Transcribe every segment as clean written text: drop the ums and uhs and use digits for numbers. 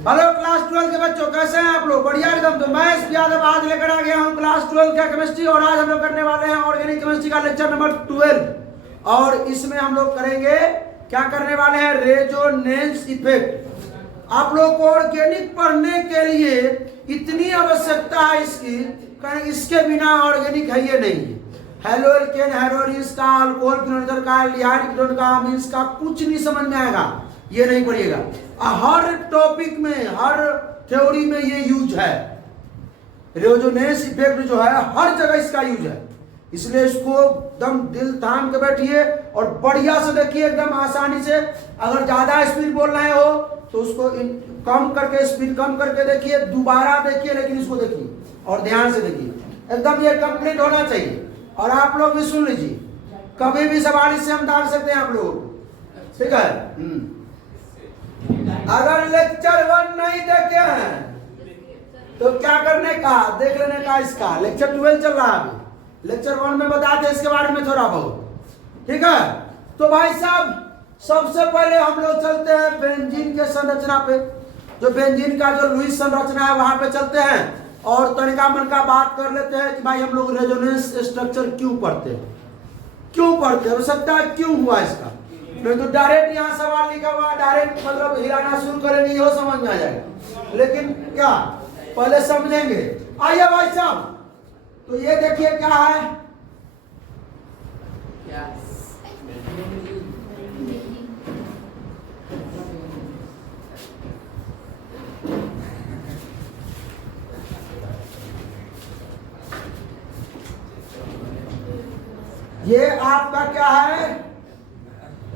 Hello class 12 के बच्चों, कैसे हैं आप लोग? बढ़िया एकदम। तो मैं इस यादव आज लेकर आ गया हूं क्लास 12 का केमिस्ट्री, और आज हम लोग करने वाले हैं ऑर्गेनिक केमिस्ट्री का लेक्चर नंबर 12। और इसमें हम लोग करेंगे, क्या करने वाले हैं, रेजोनेंस इफेक्ट। आप लोग को ऑर्गेनिक पढ़ने के लिए इतनी आवश्यकता है इसकी, इसके बिना ऑर्गेनिक है ये नहीं है। हेलो एल्केन, हेरोइंस का, अल्कोहल क्लोरीन का, एल्डिहाइड कीटोन का, अमीन्स का कुछ नहीं समझ में आएगा, ये नहीं पढ़िएगा। हर टॉपिक में, हर थ्योरी में ये यूज है। रेजोनेंस इफेक्ट जो है हर जगह इसका यूज है, इसलिए इसको एकदम दिल थाम के बैठिए और बढ़िया से देखिए, एकदम आसानी से। अगर ज्यादा स्पीड बोल रहे हो तो उसको कम करके, स्पीड कम करके देखिए, दोबारा देखिए, लेकिन इसको देखिए और ध्यान से देखिए। एकदम ये कंप्लीट होना चाहिए। और आप लोग भी सुन लीजिए, कभी भी सवाल इससे हम डाल सकते हैं आप लोग, ठीक है। अगर लेक्चर 1 नहीं देखे हैं तो क्या करने का, देख लेने का। इसका लेक्चर 12 चल रहा है अभी, लेक्चर 1 में बताते हैं इसके बारे में थोड़ा बहुत, ठीक है। तो भाई साहब, सबसे पहले हम लोग चलते हैं बेंजीन के संरचना पे। जो बेंजीन का जो लुईस संरचना है वहां पे चलते हैं और तनिका मनका बात कर लेते हैं कि भाई हम लोग रेजोनेंस स्ट्रक्चर क्यों पढ़ते हैं, क्यों पढ़ते हैं, हो सकता है क्यों हुआ इसका। नहीं तो डायरेक्ट यहाँ सवाल लिखा हुआ, डायरेक्ट मतलब हिलाना शुरू करेंगे, वो समझ में आ जाएगा। लेकिन क्या, पहले समझेंगे। आइए भाई साहब, तो ये देखिए क्या है, ये आपका क्या है,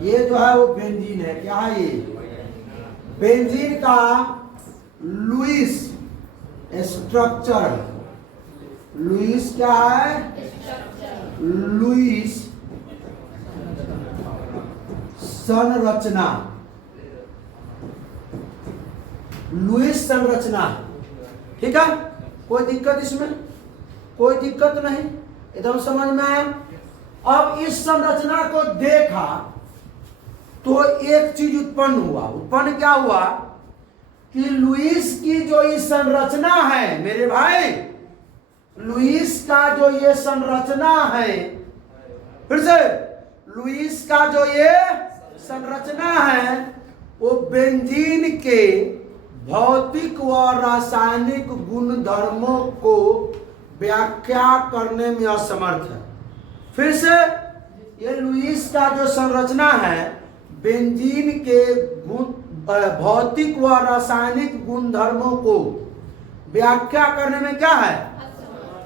ये जो है वो बेंजीन है। क्या है ये? बेंजीन का लुईस स्ट्रक्चर। लुईस क्या है? लुईस संरचना। लुईस संरचना, ठीक है। कोई दिक्कत इसमें? कोई दिक्कत नहीं, एकदम समझ में आया। अब इस संरचना को देखा तो एक चीज उत्पन्न हुआ। उत्पन्न क्या हुआ कि लुईस की जो ये संरचना है मेरे भाई, लुईस का जो ये संरचना है, फिर से, लुईस का जो ये संरचना है वो बेंजीन के भौतिक व रासायनिक गुणधर्मों को व्याख्या करने में असमर्थ है। फिर से, ये लुईस का जो संरचना है बेंजीन के भौतिक व रासायनिक गुणधर्मों को व्याख्या करने में क्या है,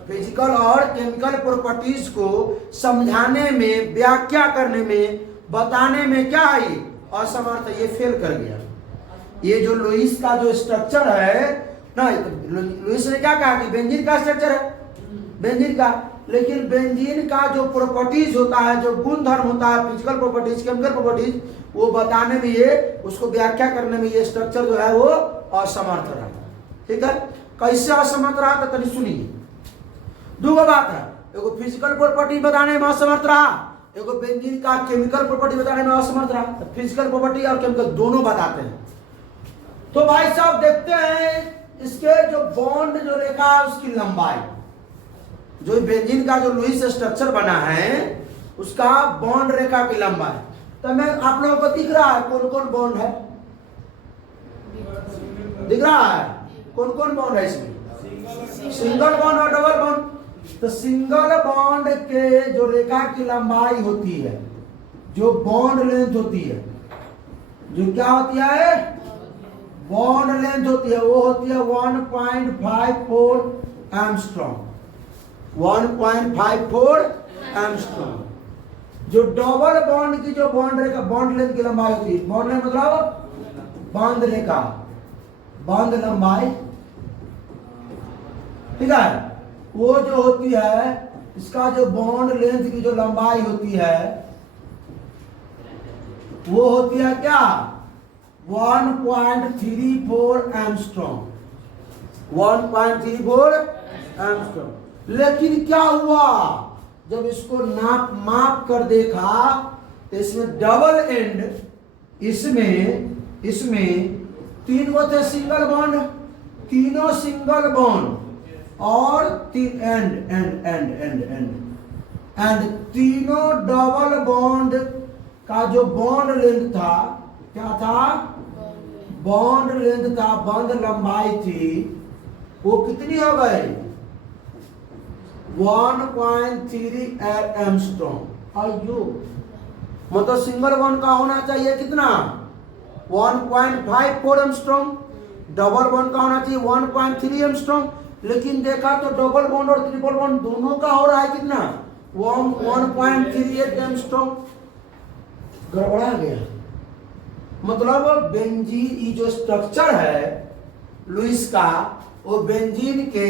फिजिकल और केमिकल प्रॉपर्टीज को समझाने में, व्याख्या करने में, बताने में क्या है, ये असमर्थ है, ये फेल कर गया। ये जो लुईस का जो स्ट्रक्चर है ना, लुईस ने क्या कहा कि बेंजीन का स्ट्रक्चर है, बेंजीन का, लेकिन बेंजीन का जो प्रॉपर्टीज होता है, जो गुण धर्म होता है, फिजिकल प्रॉपर्टीज, केमिकल प्रॉपर्टीज, वो बताने में, ये उसको व्याख्या करने में ये स्ट्रक्चर जो है वो असमर्थ रहा, ठीक है। कैसे असमर्थ रहा तो तनी सुनिए। दो बात है, एगो फिजिकल प्रॉपर्टी बताने में असमर्थ रहा, एगो बेंजीन का केमिकल प्रॉपर्टी बताने में असमर्थ रहा। तो फिजिकल प्रॉपर्टी और केमिकल दोनों बताते हैं। तो भाई साहब देखते हैं इसके जो बॉन्ड जो रेखा है उसकी लंबाई, जो बेंजीन का जो लुईस स्ट्रक्चर बना है उसका बॉन्ड रेखा की लंबाई। तो मैं आप लोगों को दिख रहा है कौन कौन बॉन्ड है, दिख रहा है कौन कौन बॉन्ड है इसमें? सिंगल बॉन्ड और डबल बॉन्ड। तो सिंगल बॉन्ड के जो रेखा की लंबाई होती है, जो बॉन्ड लेंथ होती है, जो क्या होती है, बॉन्ड लेंथ होती है, वो होती है 1.54 एंगस्ट्रॉम। 1.54 एंगस्ट्रॉम। जो डबल बॉन्ड की जो बॉन्ड रेखा, बॉन्ड लेंथ की लंबाई होती है, बॉन्ड लेंथ मतलब बॉन्ड रेखा, बॉन्ड लंबाई, ठीक है, वो जो होती है, इसका जो बॉन्ड लेंथ की जो लंबाई होती है वो होती है क्या, 1.34 एंगस्ट्रॉम। 1.34 एंगस्ट्रॉम। लेकिन क्या हुआ, जब इसको माप कर देखा तो इसमें डबल एंड, इसमें तीन वो थे सिंगल बॉन्ड, तीनों सिंगल बॉन्ड और तीन and and and and and and तीनों डबल बॉन्ड का जो बॉन्ड लेंथ था, क्या था? बॉन्ड लेंथ था, बॉन्ड लंबाई थी, वो कितनी हो गई? 1.3 एंगस्ट्रॉम। अयो, मतलब सिंगल बॉन्ड का होना चाहिए कितना? 1.54 एंगस्ट्रॉम। डबल बॉन्ड का होना चाहिए 1.3 एंगस्ट्रॉम। लेकिन देखा तो डबल बॉन्ड और ट्रिपल बॉन्ड दोनों का हो रहा है कितना? 1.38 एंगस्ट्रॉम। गड़बड़ा गया। मतलब बेंजीन, ये जो स्ट्रक्चर है लुईस का, वो बेंजीन के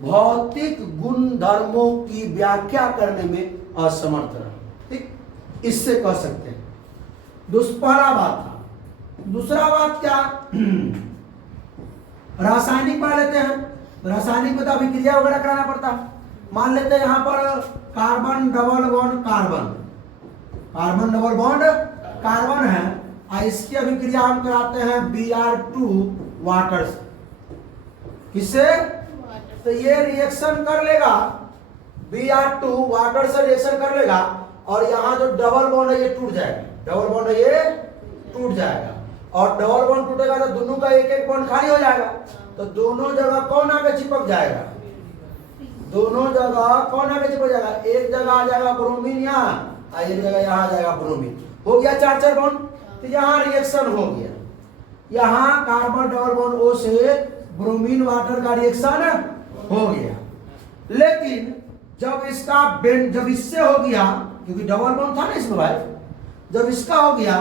भौतिक गुण धर्मों की व्याख्या करने में असमर्थ रहा। ठीक, इससे कह सकते हैं। पहला बात था। दूसरा बात क्या? रासायनिक पढ़ लेते हैं। रासायनिक में तो अभिक्रिया वगैरह कराना पड़ता है। मान लेते हैं यहां पर carbon double bond carbon, carbon double bond carbon है, और इसकी अभिक्रिया हम कराते हैं Br2 वाटर से। किससे? तो ये रिएक्शन कर लेगा, Br2 वाटर से रिएक्शन कर लेगा, और यहां जो डबल बॉन्ड है ये टूट जाएगा। डबल बॉन्ड है ये टूट जाएगा, और डबल बॉन्ड टूटेगा तो दोनों का एक एक बॉन्ड खाली हो जाएगा। तो दोनों जगह कौन आके चिपक जाएगा? दोनों जगह कौन आके चिपक जाएगा? एक जगह आ जाएगा ब्रोमीन यहाँ, और एक जगह यहाँ आ जाएगा ब्रोमीन। हो गया चार चार बॉन्ड। तो यहाँ रिएक्शन हो गया, यहाँ कार्बन डबल बॉन्ड O से ब्रोमीन वाटर का रिएक्शन हो गया। लेकिन जब इसका जब इससे हो गया, क्योंकि डबल बॉन्ड था ना इसमें भाई, जब इसका हो गया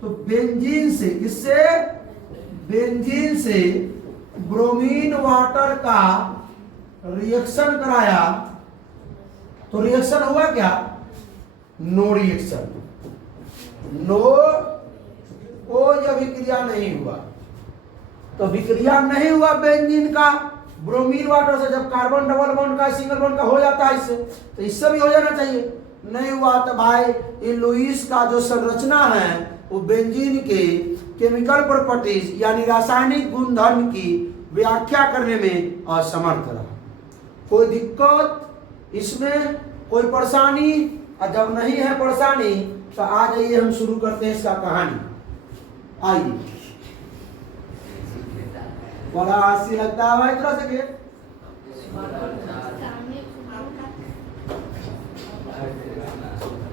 तो बेंजीन से, किससे? बेंजीन से ब्रोमीन वाटर का रिएक्शन कराया, तो रिएक्शन हुआ क्या? नो रिएक्शन, नो, कोई अभिक्रिया नहीं हुआ। तो विक्रिया नहीं हुआ बेंजीन का ब्रोमीन वाटर से। जब कार्बन डबल बॉन्ड का सिंगल बॉन्ड का हो जाता है इससे, तो इससे भी हो जाना चाहिए, नहीं हुआ। तो भाई ये लुईस का जो संरचना है वो बेंजीन के केमिकल प्रॉपर्टीज यानी रासायनिक गुणधर्म की व्याख्या करने में असमर्थ रहा। कोई दिक्कत इसमें, कोई परेशानी? और जब नहीं है परेशानी तो आ जाइए हम शुरू करते हैं इसका कहानी। आइए, बड़ा हंसी लगता है भाई तरह से के?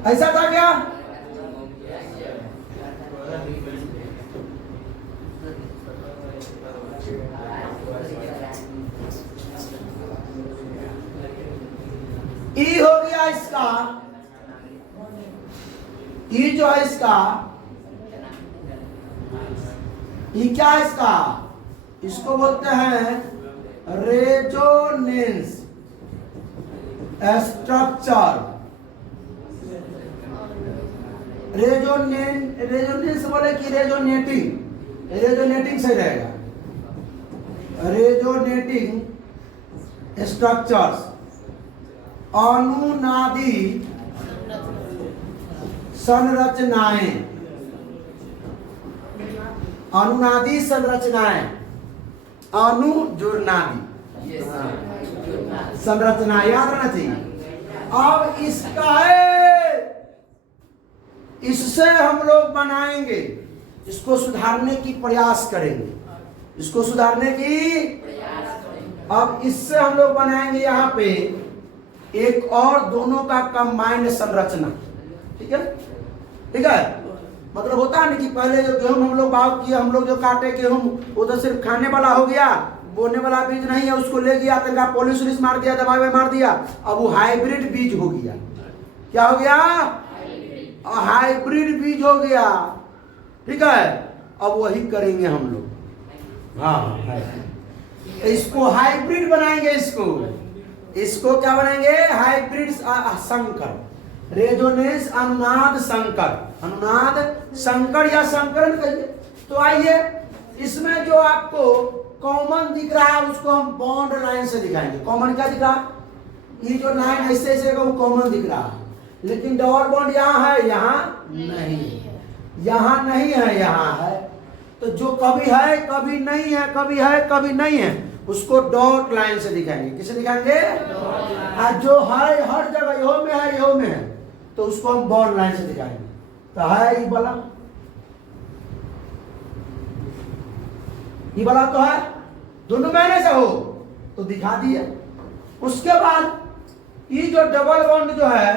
ऐसा था क्या? ई हो गया इसका, ई जो है इसका, ई क्या है इसका? इसको बोलते हैं रेजोनेंस स्ट्रक्चर। रेजोनेंस बोले कि रेजोनेटिंग? रेजोनेटिंग सही रहेगा। रेजोनेटिंग स्ट्रक्चर्स, अनुनादी संरचनाएं, अनुनादी संरचनाएं, अनु जुड़नादी संरचना, याद रखना चाहिए। अब इसका इससे हम लोग बनाएंगे, इसको सुधारने की प्रयास करेंगे, इसको सुधारने की। अब इससे हम लोग बनाएंगे यहाँ पे एक और दोनों का कंबाइंड संरचना। ठीक है, ठीक है। मतलब होता है ना कि पहले जो गेहूं हम लोग बाव किए, हम लोग जो काटे गेहूं, वो तो सिर्फ खाने वाला हो गया, बोने वाला बीज नहीं है। उसको ले गया, तनका पॉलिश मार दिया, दवाई मार दिया, अब वो हाइब्रिड बीज हो गया। क्या हो गया? हाइब्रिड बीज हो गया। ठीक है, अब वही करेंगे हम लोग। हाँ, इसको हाइब्रिड बनाएंगे। इसको क्या बनाएंगे? हाइब्रिड संकर, रेजोनेंस अनुनाद संकर, अनुनाद संकर या संकरण कहिए। तो आइए, इसमें जो आपको कॉमन दिख रहा है उसको हम बॉन्ड लाइन से दिखाएंगे। कॉमन क्या दिख रहा? ये जो लाइन ऐसे ऐसे वो कॉमन दिख रहा है, लेकिन डबल बॉन्ड यहाँ है, यहाँ नहीं है, यहाँ नहीं है, यहाँ है। तो जो कभी है कभी नहीं है, कभी है कभी नहीं है, उसको डॉट लाइन से दिखाएंगे। किसे दिखाएंगे? जो है हर जगह यो में है, यो में है, तो उसको हम बॉन्ड लाइन से दिखाएंगे। तो है ये वाला, ये वाला तो है, दोनों में से हो तो दिखा दिए। उसके बाद ये जो डबल बॉन्ड जो है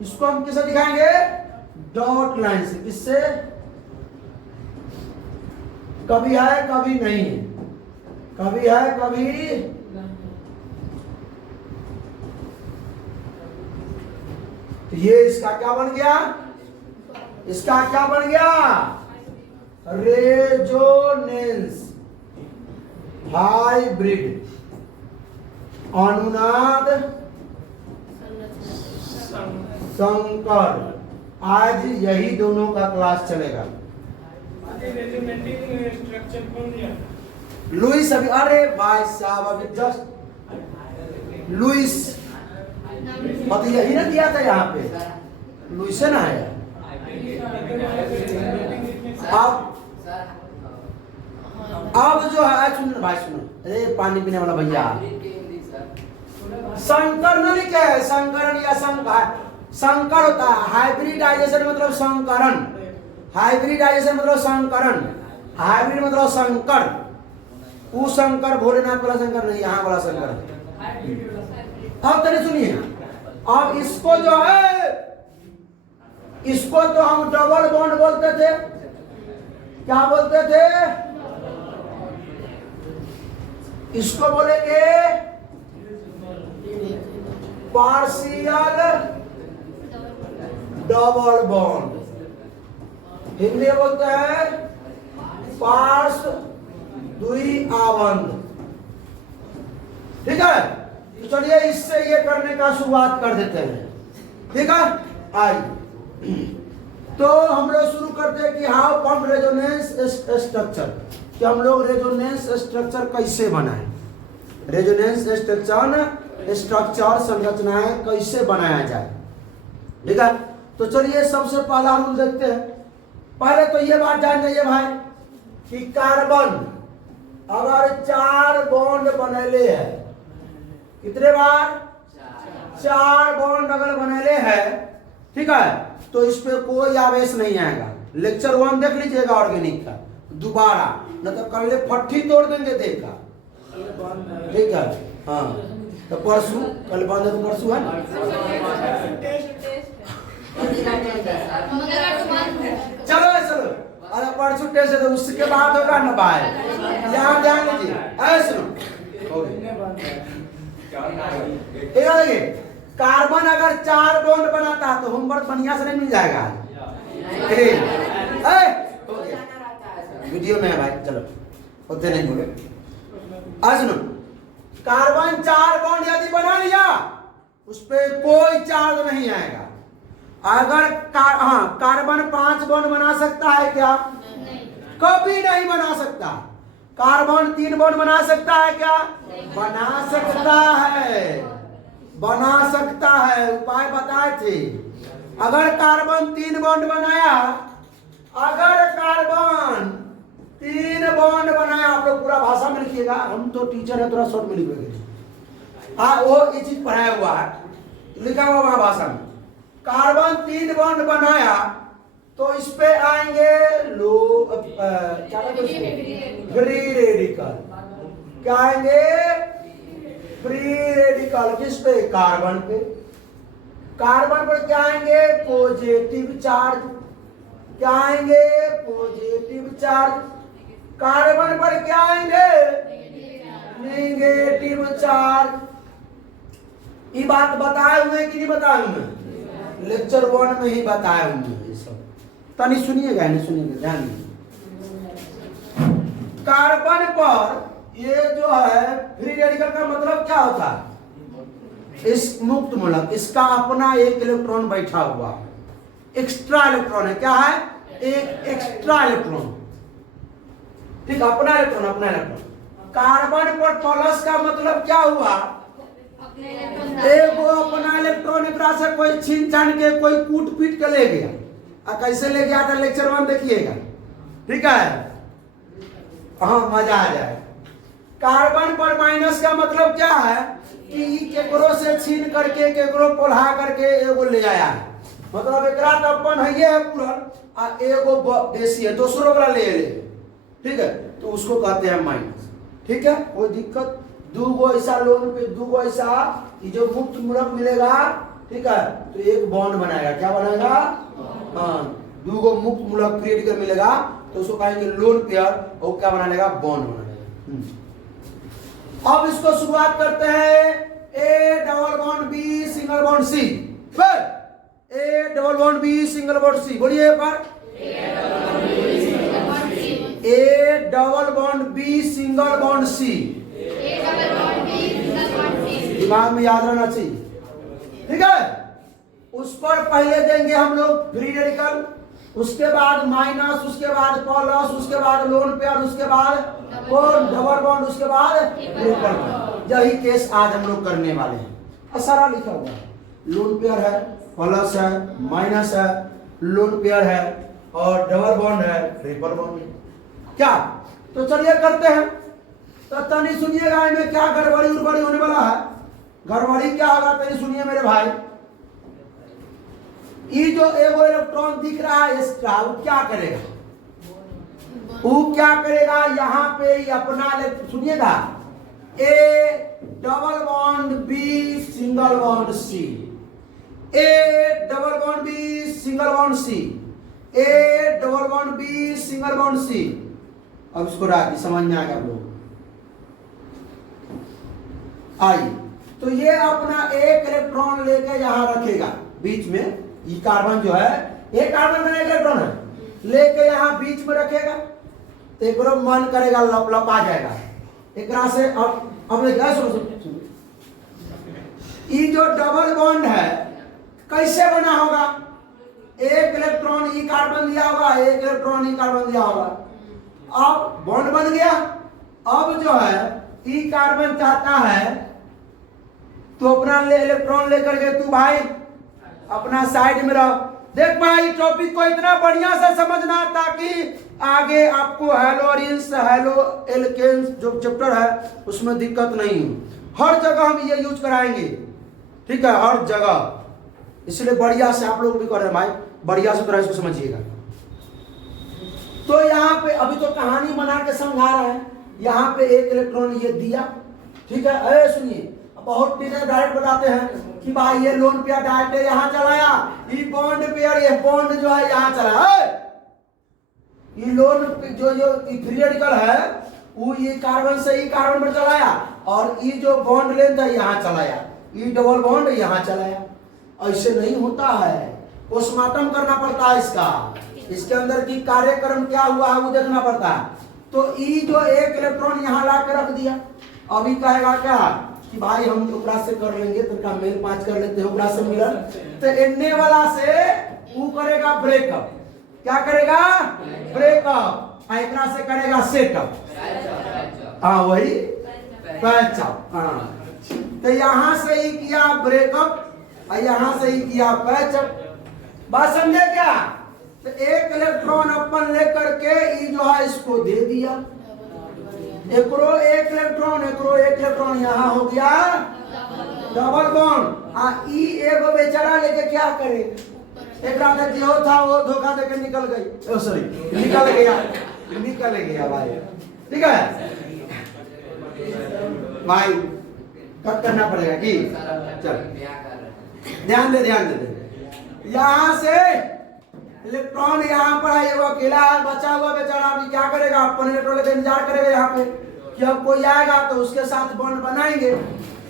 इसको हम किसे दिखाएंगे? डॉट लाइन से। किससे? कभी है कभी नहीं है, कभी है कभी, तो ये इसका क्या बन गया? इसका क्या बन गया? रेजोनेंस हाइब्रिड अनुनाद संकर। आज यही दोनों का क्लास चलेगा। लुइस अभी, अरे भाई साहब अभी जस्ट लुइस मतलब यही ना दिया था यहाँ पे, लुइस है ना है। अब जो है सुन भाई, सुनो, अरे पानी पीने वाला भैया, संकर न लिखे है, संकरण या संकर होता है। हाइब्रिडाइजेशन मतलब संकरण, हाइब्रिडाइजेशन मतलब संकरण, हाइब्रिड मतलब संकर। वो शंकर भोलेनाथ वाला शंकर नहीं, यहाँ वाला शंकर। अब तने सुनिए, अब इसको जो है, इसको तो हम डबल बॉन्ड बोलते थे। क्या बोलते थे? इसको बोलेंगे पार्शियल डबल बॉन्ड, हिंदी में बोलते हैं पार्श्व द्विआबंध। ठीक है, तो चलिए इससे ये करने का शुरुआत कर देते हैं। ठीक है, आइए तो हम लोग शुरू करते हैं कि हाउ फॉर्म रेजोनेंस स्ट्रक्चर, कि हम लोग रेजोनेंस स्ट्रक्चर कैसे बनाएं, रेजोनेंस स्ट्रक्चर संरचनाएं कैसे बनाया जाए। ठीक है, तो चलिए सबसे पहला रूल देखते हैं। पहले तो ये बात जान जाइए भाई कि कार्बन अगर 4 बॉन्ड बनेले है, कितने बार? 4 बॉन्ड अगर बनेले है, ठीक है, तो इस पे कोई आवेश नहीं आएगा। लेक्चर 1 देख लीजिएगा ऑर्गेनिक का दोबारा, न तो कल फट्टी तोड़ देंगे देखा। ठीक है, हाँ, तो परसों कल बंद है, तो परसों है। चलो चलो, अरे परसों टेस्ट है तो उसके बाद होगा ना भाई, यहाँ ध्यान दीजिए। ऐसे देखिए, कार्बन अगर 4 बॉन्ड बनाता है तो होमवर्क बढ़िया से नहीं मिल जाएगा। वीडियो में है भाई, चलो होते नहीं बोले। आज सुनो, कार्बन 4 बॉन्ड यदि बना लिया, उस पर कोई चार्ज नहीं आएगा। अगर कार्बन 5 बॉन्ड बना सकता है क्या? नहीं। कभी नहीं बना सकता। कार्बन 3 बॉन्ड बना सकता है क्या? बना सकता है, बना सकता है। उपाय बताए थे। अगर कार्बन 3 बॉन्ड बनाया, अगर कार्बन 3 बॉन्ड बनाया, आप लोग पूरा भाषा में लिखिएगा, हम तो टीचर है, थोड़ा शॉर्ट में लिखेंगे। वो ये चीज पढ़ाया हुआ है, लिखा हुआ वहां भाषा में। कार्बन 3 बॉन्ड बनाया तो इस पे आएंगे फ्री रेडिकल। क्या आएंगे? Free radical. किस पे? कार्बन पे। कार्बन पर क्या आएंगे? Positive charge. क्या आएंगे? Positive charge. कार्बन पर क्या आएंगे? Negative charge. ये बात बताए हुए कि नहीं बताए हुए? लेक्चर 1 में ही बताए हुए हैं सब। तनी सुनिएगा, नहीं सुनिएगा, ध्यान दीजिए। कार्बन पर ये जो है फ्री रेडिकल का मतलब क्या होता है? इस मुक्त मूलक, इसका अपना एक इलेक्ट्रॉन बैठा हुआ, एक्स्ट्रा इलेक्ट्रॉन है। क्या है? एक एक्स्ट्रा इलेक्ट्रॉन। ठीक, अपना इलेक्ट्रॉन, अपना इलेक्ट्रॉन। कार्बन पर प्लस का मतलब क्या हुआ? एगो अपना इलेक्ट्रॉन एकरा से कोई छीन छान के, कोई कूट पीट के ले गया। कैसे ले गया था? लेक्चर 1 देखिएगा। ठीक है, हाँ मजा आ जाए। कार्बन पर माइनस का मतलब क्या है कि ई केकरो से छीन करके केकरो पोल्हा करके एगो ले आया है, मतलब एकरा तो अपन है पूरा आ एगो बेसी है, दूसरों वाला ले ले, ठीक है, तो उसको कहते हैं माइनस। ठीक है, कोई दिक्कत? दूगो ऐसा लोन पे दूगो ऐसा ये जो मुक्त मूलक मिलेगा, ठीक है, तो एक बॉन्ड बनाएगा। क्या बनाएगा? हाँ, दूगो मुक्त मूलक क्रिएट कर मिलेगा तो उसको कहेंगे लोन पेयर, और क्या बना लेगा? बॉन्ड बना लेगा। अब इसको शुरुआत करते हैं A double bond B single bond C, फिर A double bond B single bond C, बोलिए पर A double bond B single bond C, दिमाग में याद रहना चाहिए। ठीक है, उस पर पहले देंगे हम लोग फ्री रेडिकल, उसके बाद माइनस, उसके बाद प्लस, उसके बाद लोन पेयर, उसके बाद डबल बॉन्ड, उसके बाद ट्रिपल। यही केस आज हम लोग करने वाले हैं। सारा लिखा हुआ है, लोन पेयर है, प्लस है, माइनस है, लोन पेयर है और डबल बॉन्ड है, ट्रिपल बॉन्ड है। क्या? तो चलिए करते हैं। तो तनी सुनिएगा इनमें क्या गड़बड़ी उड़बड़ी होने वाला है। गड़बड़ी क्या होगा तनी सुनिए मेरे भाई। ये जो एगो इलेक्ट्रॉन दिख रहा है एक्स्ट्रा, वो क्या करेगा? वो क्या करेगा? यहाँ पे अपना सुनिएगा, A double bond B single bond C, A double bond B single bond C, A double bond B single bond C. अब इसको राखी समझ में आ गया आप लोग? आइए, तो ये अपना एक इलेक्ट्रॉन लेके यहां रखेगा बीच में। ये कार्बन जो है, एक कार्बन में एक इलेक्ट्रॉन है, लेके यहां बीच में रखेगा, तो एक मन करेगा लप आ जाएगा एक से। अब देखिए, सुनो, ये जो डबल बॉन्ड है कैसे बना होगा? एक इलेक्ट्रॉन ई कार्बन दिया होगा, एक इलेक्ट्रॉन ई कार्बन दिया होगा, अब बॉन्ड बन गया। अब जो है ई कार्बन चाहता है तो अपना इलेक्ट्रॉन लेकर के तू भाई अपना साइड में रहो। देख भाई, टॉपिक को इतना बढ़िया से समझना ताकि आगे आपको हेलोरिन्स, हेलो एल्केन्स जो चैप्टर है उसमें दिक्कत नहीं हो। हर जगह हम ये यूज कराएंगे, ठीक है, हर जगह। इसलिए बढ़िया से आप लोग भी कर रहे हैं भाई, बढ़िया से तरह इसको समझिएगा। तो यहाँ पे अभी तो कहानी बना के समझा रहा है। यहाँ पे एक इलेक्ट्रॉन ये दिया, ठीक है। अरे सुनिए, बहुत टीचर डायरेक्ट बताते हैं कि भाई ये लोन पेयर डायरेक्ट यहाँ चलाया, ये बॉन्ड पेयर, ये बॉन्ड जो है यहाँ चलाया। ये लोन जो फ्री रेडिकल है वो ये कार्बन से ही कार्बन पर चलाया, और ये जो बॉन्ड लेंथ है यहाँ चलाया, ये डबल बॉन्ड यहाँ चलाया। ऐसे नहीं होता है, पोस्टमार्टम करना पड़ता है इसका, इसके अंदर की कार्यक्रम क्या हुआ है वो देखना पड़ता है। तो ये जो एक इलेक्ट्रॉन यहाँ ला के रख दिया, अभी कहेगा क्या कि भाई हम ओकरा से कर लेंगे, तो का मेल पाँच कर लेते हैं ओकरा से मिलन, तो एने वाला से वो करेगा ब्रेकअप। क्या करेगा? ब्रेकअप। एकरा से करेगा सेटअप। हाँ वही पैचअप। हाँ, तो यहाँ से ही किया ब्रेकअप और यहाँ से ही किया पैचअप। बात समझे क्या? तो एक इलेक्ट्रॉन अपन लेकर के ये जो है इसको दे दिया, एकरो एक इलेक्ट्रॉन, एकरो एक इलेक्ट्रॉन, यहाँ हो गया डबल बॉन्ड। ई एगो बेचारा लेके क्या करे? एक रात जो था वो धोखा देके निकल गई, सॉरी निकल गया भाई। ठीक है भाई, कट करना पड़ेगा कि चल ध्यान दे यहाँ से इलेक्ट्रॉन यहाँ पर है, वो अकेला बचा हुआ बेचारा अभी क्या करेगा? अपन इलेक्ट्रॉन का इंतजार करेगा यहाँ पे कि अब कोई आएगा तो उसके साथ बॉन्ड बनाएंगे।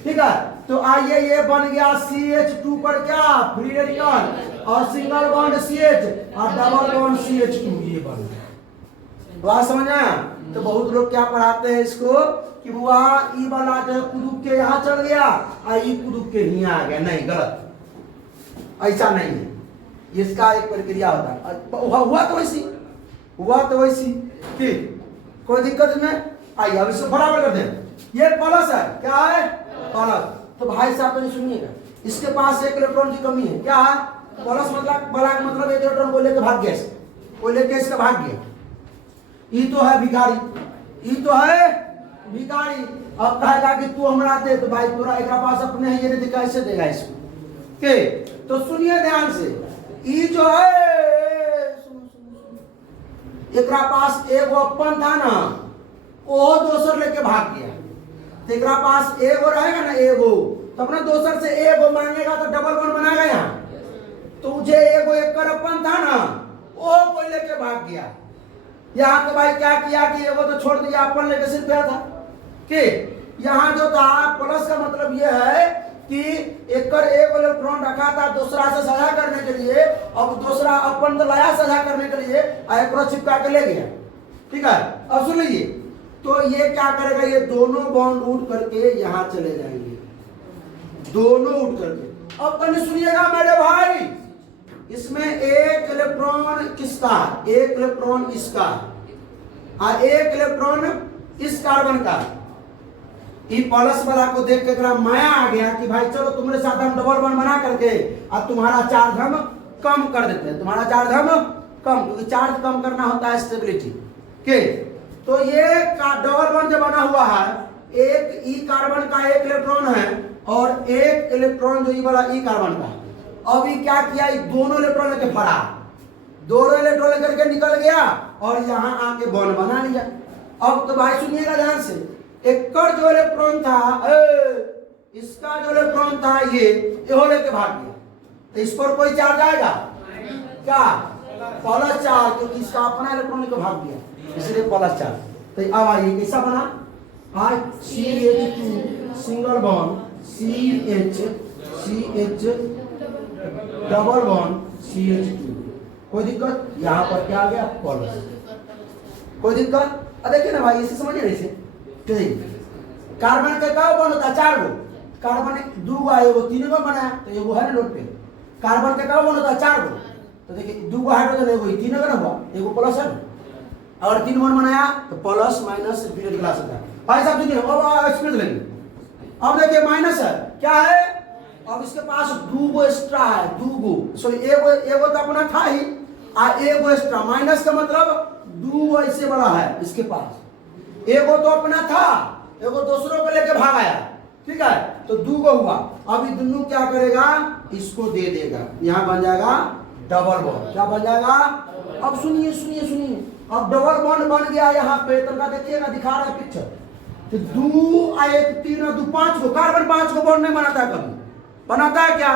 ठीक है, तो आइए ये बन गया CH2 पर क्या फ्री रेडिकल, और सिंगल बॉन्ड CH और डबल बॉन्ड CH2, ये बन गया। बात समझ आया? तो बहुत लोग क्या पढ़ाते हैं इसको कि वह ई वाला जो कुदुक के यहाँ चढ़ गया और ई कुदुक के यहाँ आ गया। नहीं, गलत, ऐसा नहीं है। इसका एक प्रक्रिया होता है। हुआ तो वैसी ठीक, कोई दिक्कत नहीं। आइए अब इसको बराबर कर दें। ये प्लस है, क्या है? प्लस। तो भाई साहब तो सुनिएगा, इसके पास एक इलेक्ट्रॉन की कमी है। क्या है? प्लस मतलब एक इलेक्ट्रॉन को लेकर भाग गया, कोई लेके इसका भाग गया। ये तो है भिखारी, ई तो है भिखारी। अब कहेगा कि तू हमरा दे, तो भाई तोरा एक पास अपने ही ये कैसे देगा इसको के? तो सुनिए ध्यान से, ई जो है एक पास एगो अपन था ना, वो दोसर लेके भाग गया। तो एक पास एगो रहेगा ना, एगो तो अपना दोसर से एगो मांगेगा तो डबल वन बनाएगा यहाँ। तो मुझे एगो एक अपन था ना, वो कोई लेके भाग गया। यहाँ तो भाई क्या किया कि एगो तो छोड़ दिया, अपन लेके सिर्फ गया था कि यहाँ जो था प्लस का मतलब यह है कि एक इलेक्ट्रॉन रखा था दूसरा से साझा करने के लिए, अब दूसरा अपन तो लाया साझा करने के लिए, एक चिपका के ले गया। ठीक है, अब सुन लीजिए, तो ये क्या करेगा, ये दोनों बॉन्ड उठ करके यहाँ चले जाएंगे, दोनों उठ करके। अब कहीं सुनिएगा मेरे भाई, इसमें एक इलेक्ट्रॉन किसका, एक इलेक्ट्रॉन इसका और एक इलेक्ट्रॉन इस कार्बन का। ये प्लस वाला को देख के माया आ गया कि भाई चलो तुम्हारे साथ हम डबल बॉन्ड बना करके अब तुम्हारा चार्ज हम कम कर देते हैं, तुम्हारा चार्ज हम कम, क्योंकि चार्ज कम करना होता है स्टेबिलिटी के। तो ये डबल बॉन्ड जो बना हुआ है, एक ई कार्बन का एक इलेक्ट्रॉन है और एक इलेक्ट्रॉन जो ई वाला ई कार्बन का। अभी क्या किया, दोनों इलेक्ट्रॉन लेके फड़ा, दोनों इलेक्ट्रॉन लेकर के निकल गया और यहाँ आके बॉन्ड बना लिया। अब तो भाई सुनिएगा ध्यान से, एक जो इलेक्ट्रॉन था, इसका जो इलेक्ट्रॉन था ये लेके भाग गया, तो इस पर कोई चार्ज आएगा क्या, प्लस चार्ज, क्योंकि इसका अपना इलेक्ट्रॉन लेके भाग गया, इसलिए प्लस चार्ज। तो अब आइए कैसा बना, CH2 single bond CH double bond CH2। कोई दिक्कत, यहाँ पर क्या आ गया, प्लस। कोई दिक्कत? देखिए ना भाई, इसे समझिए ना इसे। कार्बन का क्या बॉन्ड होता है, 4 गो। कार्बन 2 गो आए, वो 3 गो बनाया, तो ये वो है ना नोट पे। कार्बन का क्या बॉन्ड होता है, 4 गो। तो देखिए 2 गो हाइड्रोजन है, वो 3 गो ना हुआ, एगो प्लस है। और 3 बॉन्ड बनाया तो प्लस माइनस पीरियड क्लास होता है। भाई साहब सुनिए, अब एक्सपीरियंस लेंगे। अब देखिए माइनस है, क्या है, अब इसके पास 2 गो एक्स्ट्रा है, 2 गो, सॉरी एगो तो अपना था ही, एगो एक्स्ट्रा। माइनस का मतलब 2 गो ऐसे बड़ा है इसके पास, एगो तो अपना था, एगो दूसरों को लेके भाग आया। ठीक है, तो 2 गो हुआ। अब ये दोनों क्या करेगा, इसको दे देगा, यहाँ बन जाएगा डबल बॉन्ड। क्या बन जाएगा, अब सुनिए सुनिए सुनिए, अब डबल बॉन्ड बन गया यहाँ पे। तो देखिएगा, दिखा रहा है पिक्चर, तो 2 1 3 और 2 5 गो कार्बन 5 गो बॉन्ड नहीं बनाता है कभी, बनाता है क्या,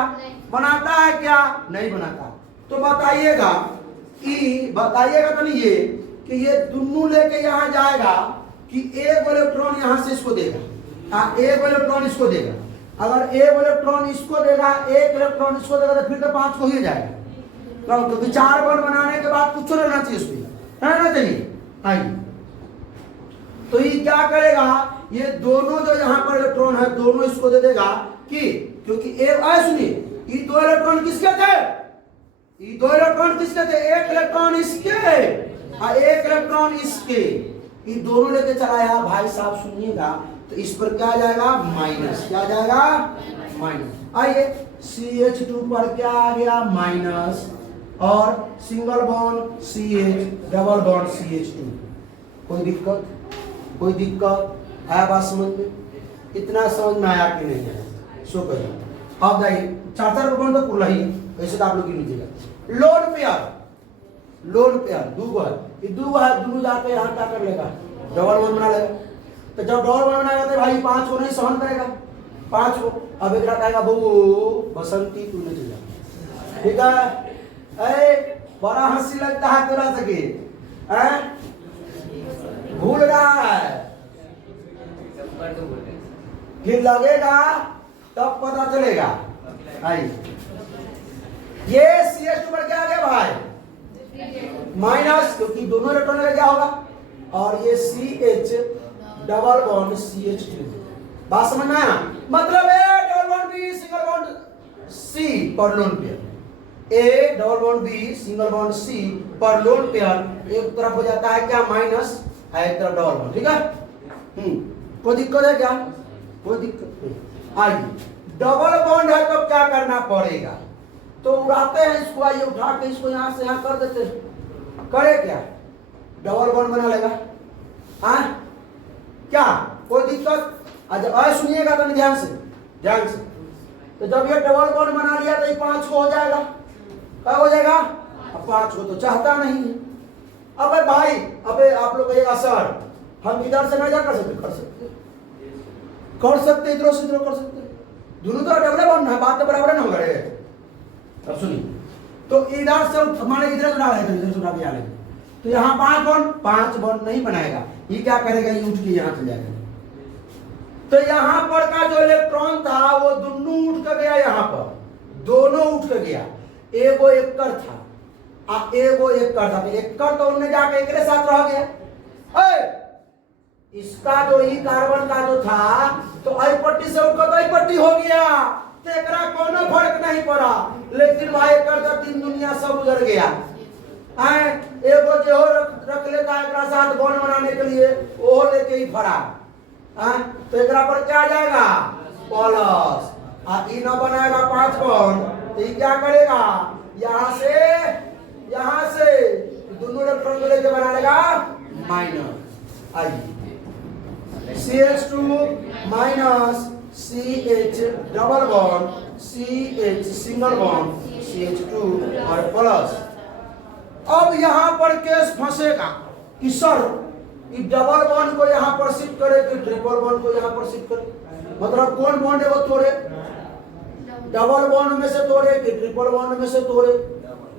बनाता है क्या, नहीं बनाता। तो बताइएगा तो नहीं ये कि ये दोनों लेके यहाँ जाएगा कि एक इलेक्ट्रॉन यहाँ से इसको देगा, एक इलेक्ट्रॉन इसको देगा। अगर एक इलेक्ट्रॉन इसको देगा, एक इलेक्ट्रॉन इसको देगा, तो फिर तो 5 को ही जाएगा, क्योंकि 4 बॉन्ड बनाने के बाद कुछ रहना चाहिए उसमें, है ना चाहिए। आइए, तो ये क्या करेगा, ये दोनों जो यहाँ पर इलेक्ट्रॉन है, दोनों इसको दे देगा कि, क्योंकि एक सुनिए, ये 2 इलेक्ट्रॉन किसके थे, ये 2 इलेक्ट्रॉन किसके थे, एक इलेक्ट्रॉन इसके और एक इलेक्ट्रॉन इसके, ये दोनों लेके चलाया। भाई साहब सुनिएगा, तो इस पर क्या आ जाएगा, माइनस। क्या आ जाएगा, माइनस। आइए, CH2 पर क्या आ गया, माइनस, और single bond CH, double bond CH2। कोई दिक्कत, कोई दिक्कत आया बात समझ में, इतना समझ में आया कि नहीं आया, सो कहिए। अब जाइए, 4 बॉन्ड तो पूरा ही ऐसे तो आप लोग गिन लीजिएगा। लोन पेयर 2 गो है, ये 2 गो है, दोनों जाके यहाँ क्या कर लेगा, डबल बॉन्ड बना लेगा। तो जब डबल बॉन्ड बनाएगा तो भाई 5 को नहीं सहन करेगा, 5 को। अब एक कहेगा बहू बसंती तू नहीं जा, ठीक है, बड़ा हंसी लगता है तोरा सके, भूल रहा है, फिर लगेगा तब पता चलेगा। ये CH2 पर क्या आ गया भाई, माइनस, क्योंकि दोनों इलेक्ट्रॉन का क्या होगा, और ये CH डबल बॉन्ड CH2। बात समझ में आया, मतलब A double bond B single bond C पर lone pair, A double bond B single bond C पर लोन पेयर, एक तरफ हो जाता है क्या, माइनस, एक तरफ डबल बॉन्ड। ठीक है, कोई दिक्कत है क्या, कोई दिक्कत नहीं। आइए, डबल बॉन्ड है तो क्या करना पड़ेगा, तो उड़ाते हैं इसको, आइए उठा के इसको यहाँ से यहाँ कर देते हैं, करे क्या, डबल बॉन्ड बना लेगा। हाँ, क्या कोई दिक्कत? अच्छा सुनिएगा तो ध्यान से, ध्यान से। तो जब ये डबल बॉन्ड बना लिया तो ये 5 को हो जाएगा। क्या हो जाएगा? अब 5 को तो चाहता नहीं है। अबे भाई, अबे आप लोग कहिएगा सर हम इधर से ना कर सकते? कर सकते, कर सकते, इधर से इधर कर सकते, दोनों तो डबल बॉन्ड है, बात तो बराबर ना हो गए। अब सुनिए, तो इधर से हमारे इधर उड़ा है तो इधर से उड़ा के आएंगे, तो यहाँ 5 बॉन्ड नहीं बनाएगा। ये क्या करेगा? ये उठ के यहाँ चले जाएगा। तो यहाँ पर का जो इलेक्ट्रॉन था वो दोनों उठ कर गया, यहाँ पर दोनों उठ कर गया। एगो एक्कर था, एगो एक्कर था, तो एक्कर तो उनने जाके एक साथ रह गया। इसका जो ई कार्बन का जो था तो आई पट्टी से उठकर तो आई पट्टी हो गया, तो एकरा कोनो फर्क नहीं पड़ा। लेकिन भाई कर तो 3 दुनिया सब उधर गया। एगो जो रख लेता एकरा साथ बॉन्ड बनाने के लिए, वो लेके ही फरा। तो एकरा पर क्या जाएगा? प्लस। ई न बनाएगा 5 बॉन्ड, तो ये क्या करेगा? यहाँ से दोनों इलेक्ट्रॉन को लेके बना लेगा माइनस। आइए CH2 minus CH double bond CH single bond CH2 और प्लस। अब यहाँ पर केस फंसेगा कि सर ये डबल बॉन्ड को यहाँ पर शिफ्ट करे कि ट्रिपल बॉन्ड को यहाँ पर शिफ्ट करे? मतलब कौन बॉन्ड है वो तोड़े? डबल बॉन्ड में से तोड़े कि ट्रिपल बॉन्ड में से तोड़े?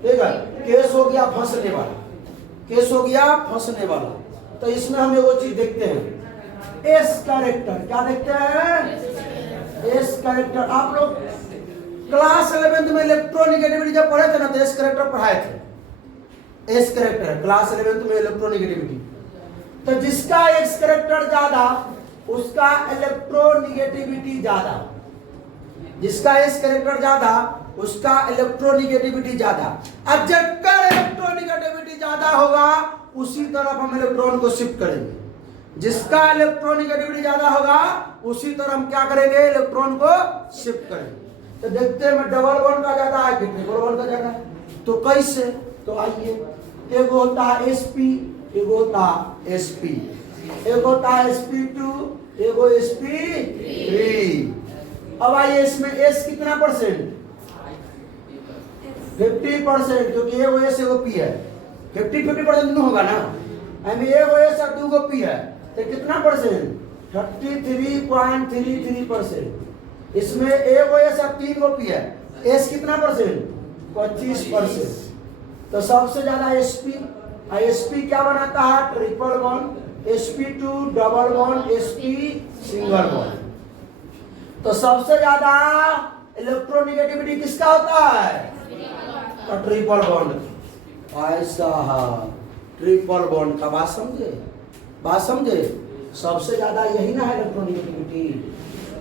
ठीक है, केस हो गया फंसने वाला, केस हो गया फंसने वाला। तो इसमें हम वो चीज देखते हैं, एस कैरेक्टर। क्या देखते हैं? S character. आप लोग क्लास 11th में इलेक्ट्रोनिगेटिविटी जब पढ़े थे ना, तो एस कैरेक्टर पढ़ाए थे। एस कैरेक्टर क्लास 11th में इलेक्ट्रोनिगेटिविटी। तो जिसका एस कैरेक्टर ज्यादा उसका इलेक्ट्रोनिगेटिविटी ज्यादा, जिसका एस कैरेक्टर ज्यादा उसका इलेक्ट्रोनिगेटिविटी ज्यादा। अब जिसका इलेक्ट्रोनिगेटिविटी ज्यादा होगा उसी तरफ हम इलेक्ट्रॉन को शिफ्ट करेंगे। जिसका इलेक्ट्रोनिगेटिविटी ज्यादा होगा उसी तरह हम क्या करेंगे? इलेक्ट्रॉन को शिफ्ट करेंगे। तो देखते हैं डबल बॉन्ड का ज्यादा है कि ट्रिपल बॉन्ड का ज्यादा है, तो कैसे? तो आइए, एगो होता sp, एगो होता sp, एगो होता sp2, एगो sp3। अब आइए इसमें s कितना %? 50%, क्योंकि एगो s एगो p है। 50% दोनों होगा ना। एगो s और 2 p है, तो कितना %? 33.33%। इसमें एगो s और 3 p है, s कितना %? 25%। तो सबसे ज्यादा sp, sp क्या बनाता है? Triple bond, sp2 double bond, sp single bond. तो सबसे ज्यादा इलेक्ट्रोनिगेटिविटी किसका होता है? तो ट्रिपल बॉन्ड। ऐसा ट्रिपल बॉन्ड का बात समझे? बात समझे? सबसे ज्यादा यही ना है इलेक्ट्रोनिगेटिविटी,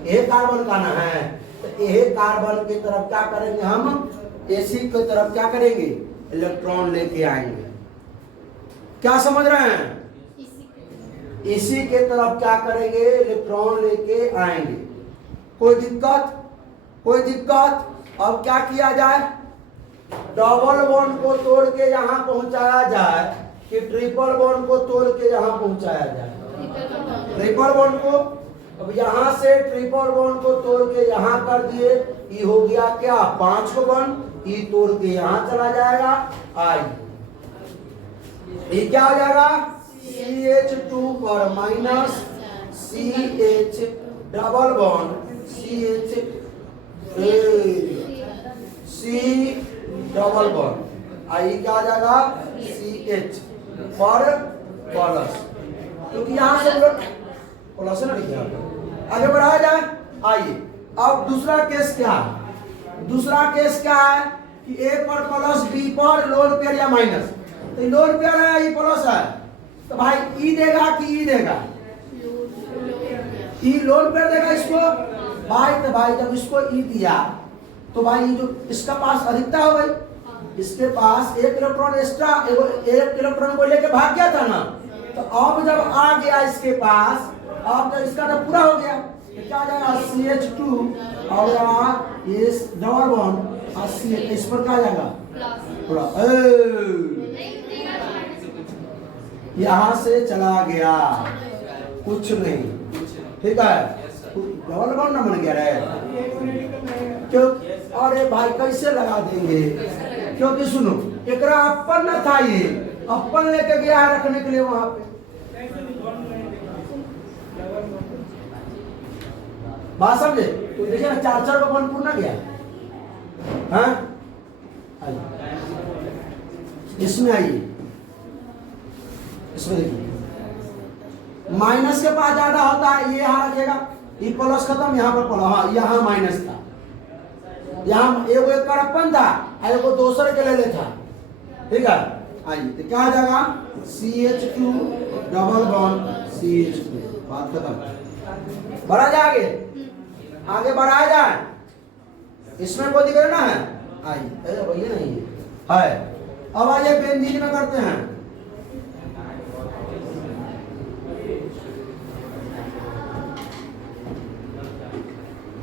ये कार्बन का ना है। तो ये कार्बन की तरफ क्या करेंगे हम? एसी की तरफ क्या करेंगे? इलेक्ट्रॉन लेके आएंगे। क्या समझ रहे हैं? इसी के तरफ क्या करेंगे? इलेक्ट्रॉन लेके आएंगे। कोई दिक्कत? कोई दिक्कत? अब क्या किया जाए? डबल बॉन्ड को तोड़ के यहाँ पहुंचाया जाए कि ट्रिपल बॉन्ड को तोड़ के यहाँ पहुंचाया जाए? ट्रिपल बॉन्ड को। अब यहाँ से ट्रिपल बॉन्ड को तोड़ के यहाँ कर दिए, ये हो गया क्या? 5 को बॉन्ड, ये तोड़ के यहाँ चला जाएगा। आई ये क्या हो जाएगा? CH2 पर minus CH double bond CH C double bond. आई क्या आ जाएगा? CH पर प्लस, क्योंकि यहाँ से प्लस ना लिखा। आगे बढ़ाया जाए। आइए अब दूसरा केस क्या है? दूसरा केस क्या है कि A पर प्लस B पर लोन पेयर या माइनस। तो लोन पेयर है, ये प्लस है, तो भाई E देगा कि E देगा? E लोन पेयर देगा इसको भाई। तो भाई जब इसको E दिया तो भाई जो इसका पास अधिकता हो गई, इसके पास एक इलेक्ट्रॉन एक्स्ट्रा, एक इलेक्ट्रॉन को लेके भाग गया था ना। तो अब जब आ गया इसके पास, अब जब इसका तो पूरा हो गया, तो क्या जाएगा? CH2 और यहाँ इस डबल बॉन्ड और CH, इस पर क्या जाएगा? पूरा। यहाँ से चला गया, कुछ नहीं, ठीक है। डबल बॉन्ड ना बन गया रहे क्यों? अरे भाई कैसे लगा देंगे? क्योंकि सुनो, एकरा अपन न था, ये अपन लेके गया रखने के लिए वहां पे। बात समझे? तो देखिए ना, 4 का बॉन्ड पूर्ण गया। हाँ, इसमें आइए, इसमें देखिए, माइनस के पास ज्यादा होता है, ये यहाँ रखेगा, ये प्लस खत्म, यहाँ पर प्लस, हाँ यहाँ माइनस था, यहाँ एगो एक अपन था, एगो दूसरे के ले लेता, ठीक है। आइए, तो क्या आ जाएगा? CH2 डबल बॉन्ड CH2, बात खत्म। बढ़ा जाए आगे बढ़ाया जाए, इसमें कोई दिक्कत ना है। आइए, ये नहीं है। अब आइए बेंजीन में करते हैं।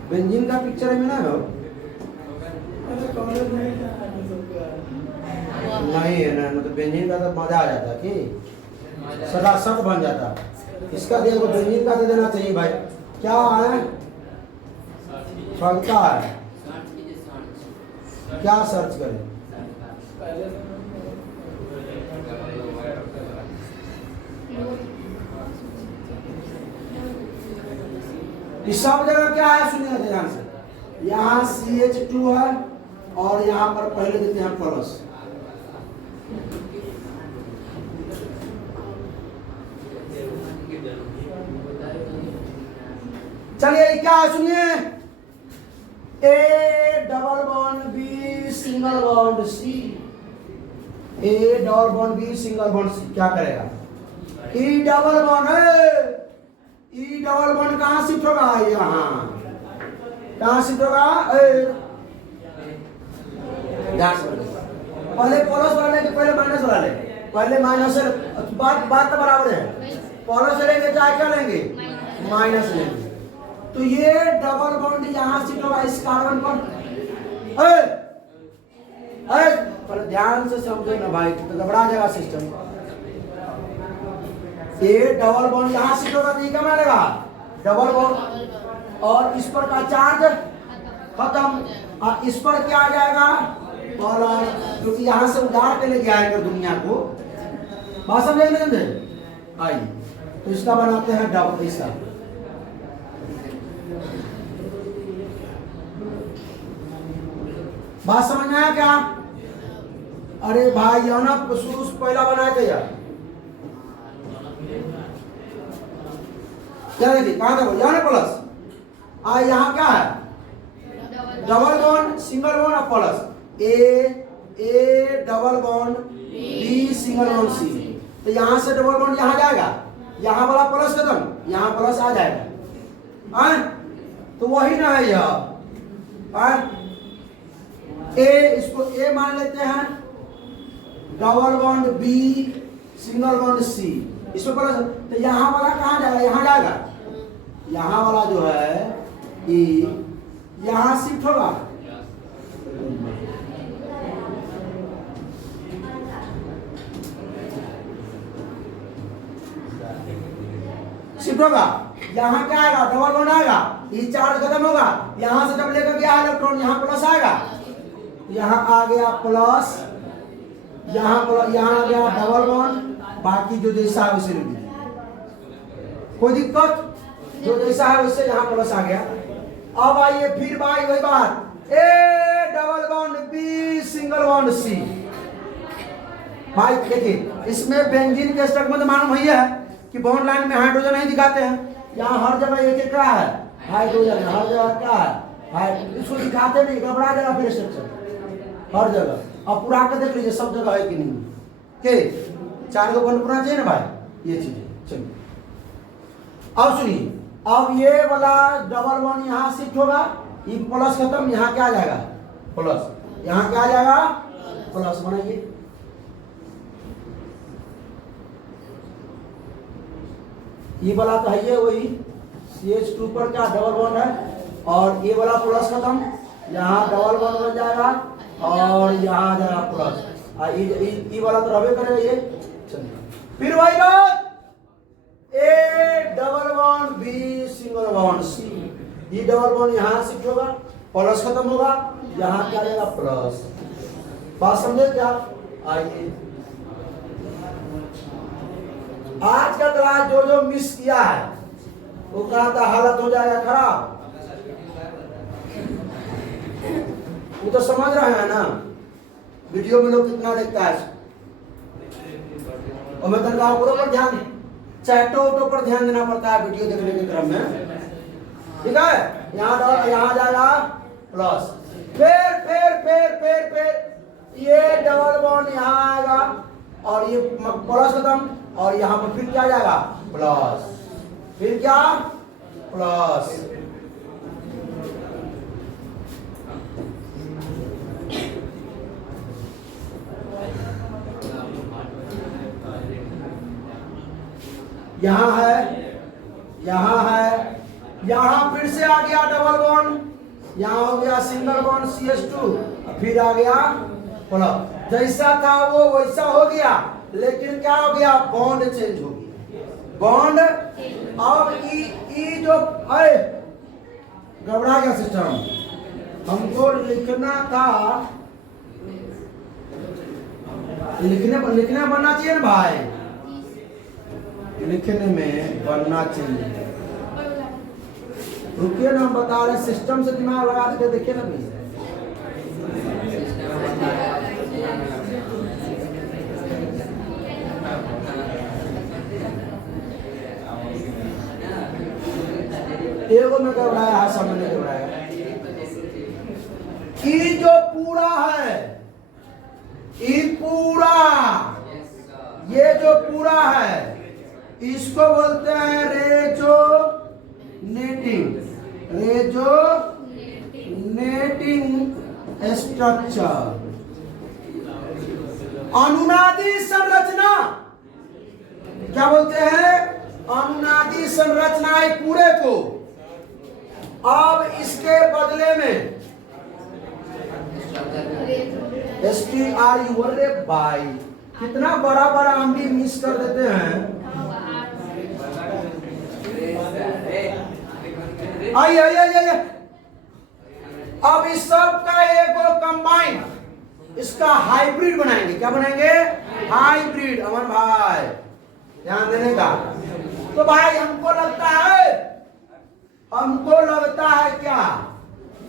बेंजीन का पिक्चर में ना हो, नहीं है ना, मतलब बेंजीन का तो मजा आ जाता कि सदासत बन जाता। इसका देखो, बेंजीन का दे देना चाहिए भाई। क्या है? फलता है, क्या सर्च करें? इस सब जगह क्या है सुनिए ध्यान से। यहाँ CH2 है और यहाँ पर पहले देते हैं प्लस। चलिए क्या है सुनिए, A double bond B single bond C, A double bond B single bond C क्या करेगा? E डबल बॉन्ड है, E डबल बॉन्ड कहाँ शिफ्ट होगा? यहाँ कहाँ शिफ्ट होगा? पहले प्लस वाला लेंगे, पहले माइनस वाला ले, पहले माइनस से बात तो बराबर है। प्लस लेंगे चाहे क्या लेंगे? माइनस लेंगे। तो ये डबल बॉन्ड यहाँ शिफ्ट होगा इस कार्बन पर। पर ध्यान से समझो ना भाई, तो घबरा जाएगा सिस्टम। ये डबल बॉन्ड यहाँ शिफ्ट होगा तो ये क्या मानेगा? डबल बॉन्ड, और इस पर का चार्ज खत्म, और इस पर क्या आ जाएगा? प्लस, क्योंकि यहाँ से उधार के लेके आएगा दुनिया को। बात समझे नहीं समझे? आइए, तो इसका बनाते हैं डबल, इसका बात समझ में आया क्या? अरे भाई यह ना शुरू पहला बनाए थे यार, क्या देखिए कहाँ था? यहाँ ना प्लस, यहाँ क्या है? डबल बॉन्ड सिंगल बॉन्ड और प्लस, ए double bond B single bond C। तो यहाँ से डबल बॉन्ड यहाँ जाएगा, यहाँ वाला प्लस खत्म, यहाँ प्लस आ जाएगा। तो वही ना है यह। इसको A मान लेते हैं, double bond B single bond C, इसमें प्लस। तो यहाँ वाला कहाँ जाएगा? यहाँ जाएगा, यहाँ वाला जो है E यहाँ शिफ्ट होगा, शिफ्ट होगा। यहाँ क्या आएगा? डबल बॉन्ड आएगा, ये चार्ज खत्म होगा, यहाँ से जब लेकर गया इलेक्ट्रॉन यहाँ प्लस आएगा, यहाँ आ गया प्लस, यहाँ आ गया डबल बॉन्ड, बाकी जो जैसा है उसे नहीं, कोई दिक्कत? जो जैसा है उससे यहाँ प्लस आ गया। अब आइए फिर भाई वही बात, A double bond B single bond C। भाई देखिए, इसमें बेंजीन के स्ट्रक्चर में मालूम है कि बॉन्ड लाइन में हाइड्रोजन नहीं दिखाते हैं, यहाँ हर जगह एक एक क्या है? हाइड्रोजन है, हर जगह क्या है? इसको दिखाते नहीं, घबरा जाएगा फिर स्ट्रक्चर हर जगह। अब पूरा के देख लीजिए सब जगह है कि नहीं के 4 को बॉन्ड पूरा चाहिए ना भाई, ये चीजें। चलिए अब सुनिए, अब ये वाला डबल बॉन्ड यहाँ शिफ्ट होगा, ये प्लस खत्म, यहाँ क्या आ जाएगा? प्लस, यहाँ क्या आ जाएगा? प्लस। बनाइए, ये वाला तो है ये वही CH2 पर क्या डबल बॉन्ड है, और ये वाला प्लस खत्म, यहाँ डबल बॉन्ड बन जाएगा और यहाँ आ जाएगा प्लस। ये वाला तो रहे करेगा ये। चलिए फिर वही बात, A double bond B single bond C, ये डबल बॉन्ड यहाँ शिफ्ट होगा, प्लस खत्म होगा, यहाँ क्या आएगा प्लस। बात समझे क्या? आइए आज का क्लास जो जो मिस किया है वो कहा था हालत हो जाएगा खराब, वो तो समझ रहे हैं ना। वीडियो में लोग कितना देखता है, और मैं कहता हूँ पर ध्यान, चैटो पर ध्यान देना पड़ता है वीडियो देखने के क्रम में, ठीक है। यहाँ जाएगा प्लस, फिर ये डबल बॉन्ड यहाँ आएगा और ये प्लस खत्म, और यहाँ पर फिर क्या जाएगा प्लस, फिर क्या प्लस। यहाँ है, यहाँ फिर से आ गया डबल बॉन्ड, यहाँ हो गया सिंगल बॉन्ड CH2, फिर आ गया प्लस। जैसा था वो वैसा हो गया, लेकिन क्या हो गया बॉन्ड चेंज हो गया, बॉन्ड। अब ई जो है गड़बड़ा गया सिस्टम, हमको लिखना था, लिखने बनना चाहिए ना भाई, लिखने में बनना चाहिए। रुकिए ना, हम बता रहे सिस्टम से दिमाग लगा के देखिए ना भी। एगो में घबराया है, सब में घबराया। ई जो पूरा है, ई पूरा, ये जो पूरा है इसको बोलते हैं रेजोनेटिंग स्ट्रक्चर। अनुनादी संरचना क्या बोलते हैं? अनुनादी संरचना है पूरे को। अब इसके बदले में STRU, अरे भाई कितना बड़ा बड़ा हम भी मिस कर देते हैं। आइए अब इस सब का एक कंबाइन, इसका हाइब्रिड बनाएंगे। क्या बनाएंगे? हाइब्रिड। अमन भाई ध्यान देने का। तो भाई हमको लगता है क्या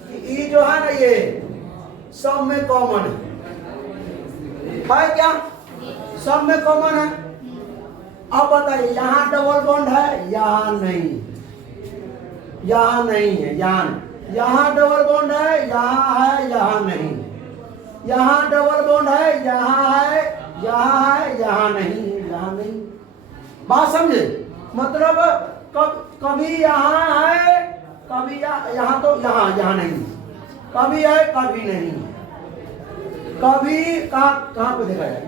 कि ये जो है ना ये सब में कॉमन है क्या? सब में कॉमन है। अब बताइए यहाँ डबल बॉन्ड है, यहाँ नहीं, यहाँ नहीं है, यहाँ डबल बॉन्ड है, यहाँ है, यहाँ नहीं, यहाँ डबल बॉन्ड है, यहाँ है, यहाँ नहीं। बात समझे? मतलब कभी यहाँ है, कभी यहाँ, तो यहाँ नहीं, कभी है कभी नहीं, कभी कहाँ पे देखा जाए,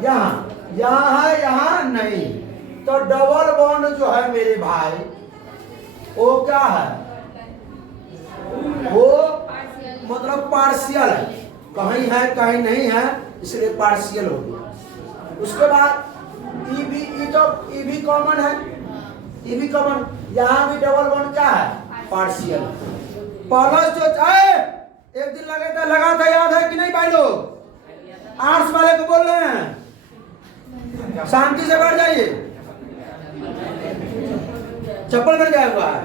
यहाँ है यहाँ नहीं। तो डबल बॉन्ड जो है मेरे भाई वो क्या है? वो मतलब पार्शियल है, कहीं है कहीं नहीं है, इसलिए पार्शियल हो गया। उसके बाद ई भी कॉमन है, ई भी कॉमन। यहाँ भी डबल बॉन्ड क्या है? पार्शियल। प्लस जो चाहे एक दिन लगा था याद है कि नहीं भाई लोग? आर्ट्स वाले को बोल रहे हैं शांति से बैठ जाइए, चप्पल में गया हुआ है,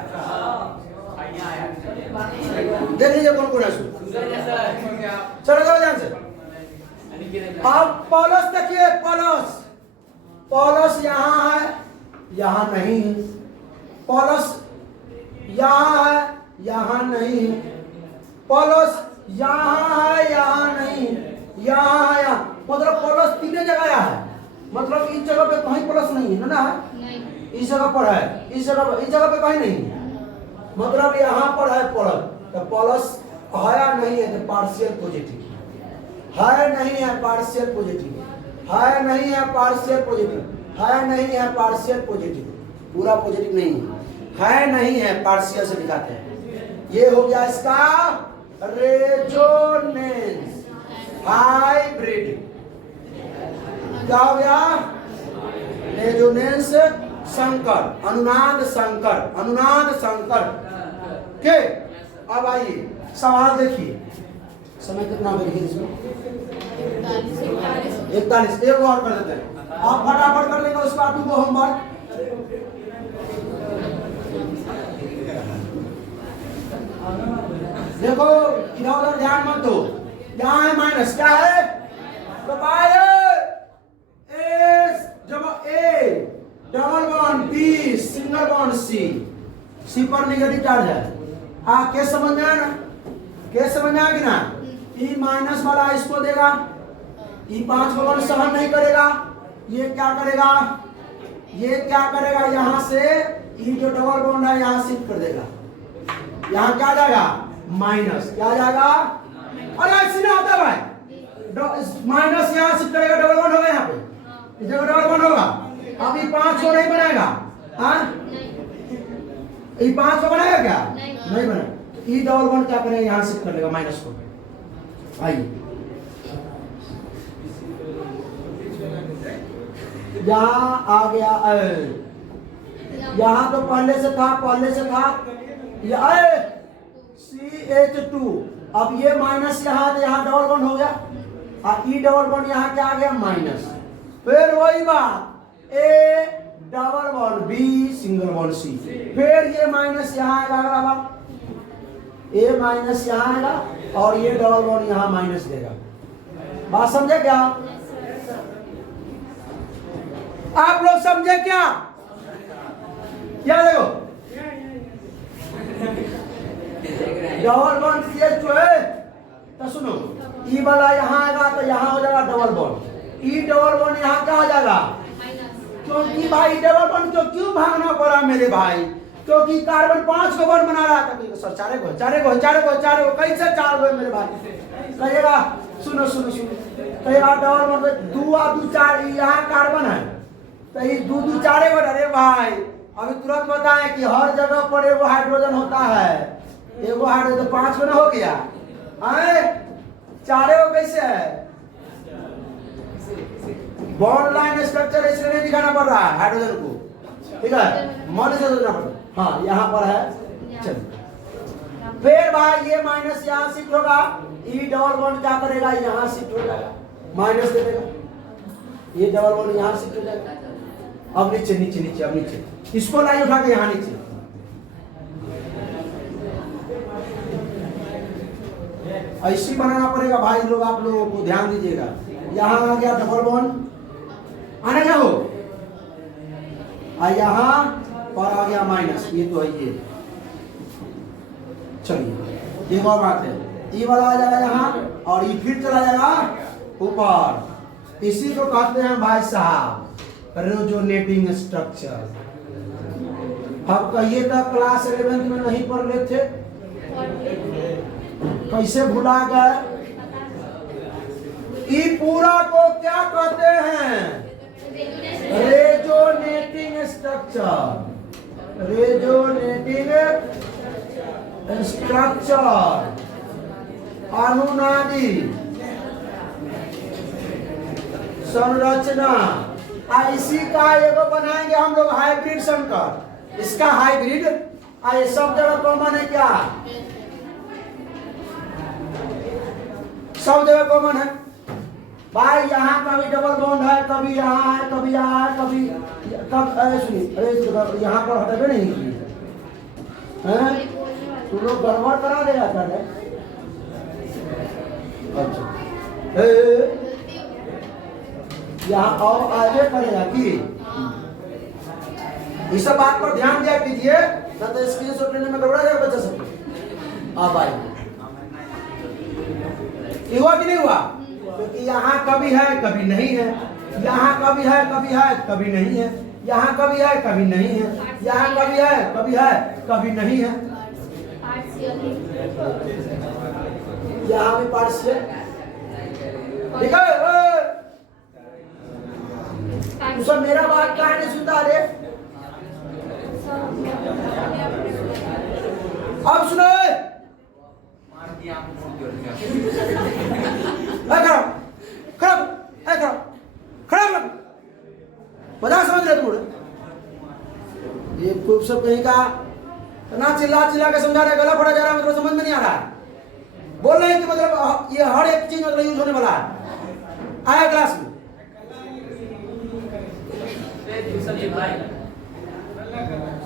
देख लीजिए कौन है। चलो जाओ ध्यान से। अब प्लस देखिए, प्लस यहाँ है, यहाँ नहीं है, प्लस यहाँ है, यहाँ नहीं है, प्लस यहाँ है, यहाँ नहीं, यहाँ है, यहाँ। मतलब प्लस तीन जगह है, मतलब इस जगह पे कहीं प्लस नहीं है ना, इस जगह पर है, इस जगह पे कहीं नहीं है, मतलब यहाँ पर है प्लस। तो प्लस है या नहीं है तो पार्शियल पॉजिटिव है, नहीं है पार्शियल पॉजिटिव है, नहीं है पार्शियल पॉजिटिव है, नहीं है पार्शियल पॉजिटिव, पूरा पॉजिटिव नहीं है, नहीं है पार्शियल से दिखाते हैं। ये हो गया इसका रेजोनेंस हाइब्रिड। क्या हो गया? रेजोनेंस संकर, अनुनाद संकर, अनुनाद संकर के। अब आइए सवाल देखिए, समय कितना बचे इसमें? 41। एक और कर देते हैं, आप फटाफट कर लेंगे, उसके बाद तुमको होमवर्क। देखो इधर उधर ध्यान मत दो, यहाँ है माइनस, क्या है? तो by A double bond B single bond C पर नेगेटिव चार्ज है। केस समझ में आया ना? केस समझ में आया कि ना? ई माइनस वाला इसको देगा, ई 5 को बॉन्ड सहन नहीं करेगा, ये क्या करेगा? ये क्या करेगा? यहाँ से ई जो डबल बॉन्ड है यहाँ शिफ्ट कर देगा, यहाँ क्या जाएगा? माइनस। क्या जाएगा? अरे ऐसे ना होता भाई, माइनस यहाँ शिफ्ट करेगा, डबल बॉन्ड होगा यहाँ पे, इस जगह डबल बॉन्ड होगा। अब ये 5 को नहीं बनाएगा, हाँ? ये 5 को बनाएगा क्या? नहीं बनाएगा। ई डबल बॉन्ड क्या करेगा? यहाँ शिफ्ट कर लेगा माइनस को। आइए यहाँ आ गया, यहाँ तो पहले से था ये CH2। अब ये माइनस यहाँ डबल बॉन्ड हो गया, और ई डबल बॉन्ड यहाँ क्या आ गया? माइनस। फिर वही बात, A double bond B single bond C, फिर ये माइनस यहाँ आएगा, अगला बात ए माइनस यहाँ आएगा, और ये डबल बॉन्ड यहाँ माइनस देगा। बात समझे क्या? आप लोग समझे क्या? क्या देखो, डबल बॉन्ड CH2 है, तो सुनो, ई वाला यहाँ आएगा तो यहाँ हो जाएगा double bond, E double bond यहाँ क्या हो जाएगा? क्योंकि भाई डबल बॉन्ड को क्यों भागना पड़ा मेरे भाई? क्योंकि कार्बन 5 को बॉन्ड बना रहा था। सर चारे को कैसे 4 गो मेरे भाई? कहिएगा सुनो, कहिएगा डबल बॉन्ड में 2 और 2 4, यहाँ कार्बन है तो ये 2 2 4 गो। अरे भाई अभी तुरंत बताएं कि हर जगह पर एगो हाइड्रोजन होता है, एगो हाइड्रोजन तो 5 को ना हो गया, 4 गो कैसे है? बॉन्ड लाइन स्ट्रक्चर इसलिए नहीं दिखाना पड़ रहा है हाइड्रोजन को, ठीक है? मन से सोचना पड़ेगा। हाँ यहाँ पर है, चलिए। फिर भाई ये माइनस यहाँ शिफ्ट होगा, ई डबल बॉन्ड क्या करेगा? यहाँ शिफ्ट हो जाएगा, माइनस दे देगा, ये डबल बॉन्ड यहाँ शिफ्ट हो जाएगा। अब नीचे, अब नीचे इसको लाई उठा के यहाँ नीचे, ऐसी बनाना पड़ेगा भाई लोग, आप लोगों को ध्यान दीजिएगा। यहाँ आ गया डबल बॉन्ड, आना क्या हो, यहाँ पर आ गया माइनस, ये तो है ये। चलिए एक और बात है, ई वाला आ जाएगा यहाँ, और ये फिर चला जाएगा ऊपर। इसी को कहते हैं भाई साहब रेजोनेटिंग स्ट्रक्चर। अब कहिए तो क्लास 11 में नहीं पढ़ रहे थे, कैसे भुला गए? ई पूरा को क्या कहते हैं? रेजोनेटिंग स्ट्रक्चर, रेजोनेटिंग स्ट्रक्चर, अनुनादी संरचना। इसी का एगो बनाएंगे हम लोग हाइब्रिड संकर, इसका हाइब्रिड। ये सब जगह कॉमन है क्या? सब जगह कॉमन है भाई। यहाँ कभी डबल बॉन्ड है, कभी यहाँ है, कभी यहाँ है, कभी सुनिए, यहाँ पर हटेबे नहीं हैं, तू लोग गड़बड़ करा देगा क्या? अच्छा यहाँ और आगे करेगा कि इस सब बात पर ध्यान दिया कीजिए, ना तो स्क्रीनशॉट लेने में गड़बड़ा जाएगा बच्चा सब। अब आइए, हुआ कि नहीं हुआ? क्योंकि यहाँ कभी है कभी नहीं है, यहाँ कभी है कभी नहीं है, यहाँ कभी है कभी नहीं है, यहाँ कभी है कभी नहीं है, यहाँ भी पार्शियल। ठीक है, सब मेरा बात कहाँ नहीं सुनता रे? अब सुनो, खराब खड़ा समझ रहे तुम? सब कहीं का ना चिल्ला चिल्ला के समझा रहे, गला फटा जा रहा है, मतलब समझ में नहीं आ रहा। बोल रहे हैं कि मतलब ये हर एक चीज मतलब यूज होने वाला है। आया क्लास में?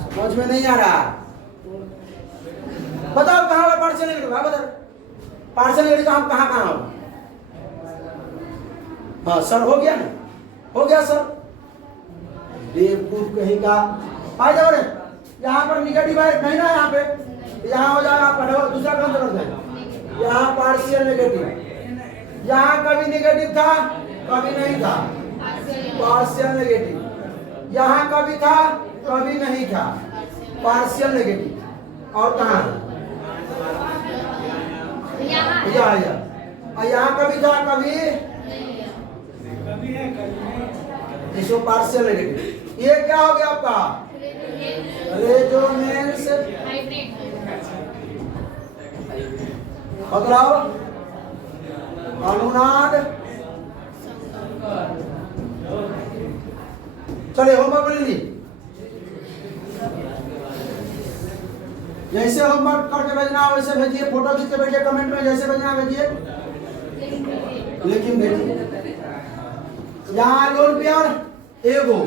समझ में नहीं आ रहा। बताओ कहाँ पर पार्सल नेगेटिव? बताओ पार्सल नेगेटिव कहाँ हो? हाँ सर हो गया ना, हो गया सर। बेवकूफ कहीं का। फायदा हो रहे यहाँ पर निगेटिव है नहीं ना, यहाँ पे यहाँ हो जाएगा आपका दूसरा काम करते हैं। यहाँ पार्शियल नेगेटिव, यहाँ कभी नेगेटिव था कभी नहीं था, पार्शियल नेगेटिव। यहाँ कभी था कभी नहीं था, पार्शियल नेगेटिव। और कहाँ यहाँ कभी था कभी इसको पार्शियल नेगेटिव। ये क्या हो गया आपका? रेजोनेंस बदलाव अनुनाद। चलिए होमवर्क ले ली। जैसे होमवर्क करके भेजना वैसे भेजिए, फोटो खींच के भेजिए, कमेंट में जैसे भेजना भेजिए, लेकिन भेजिए। यहाँ लोन पेयर एगो,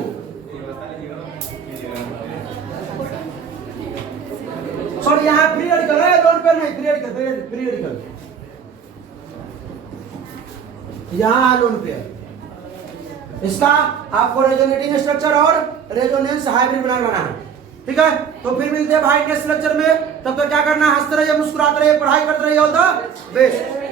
सॉरी यहाँ फ्री रेडिकल है, लोन पेयर नहीं, फ्री रेडिकल। यहाँ लोन पेयर, इसका आपको रेजोनेटिंग स्ट्रक्चर और रेजोनेंस हाइब्रिड बनाना है। ठीक है, तो फिर मिलते हैं भाई नेक्स्ट लेक्चर में। तब तक क्या करना है? हंसते रहिए, मुस्कुराते रहिए, पढ़ाई करते रहिए। All the best.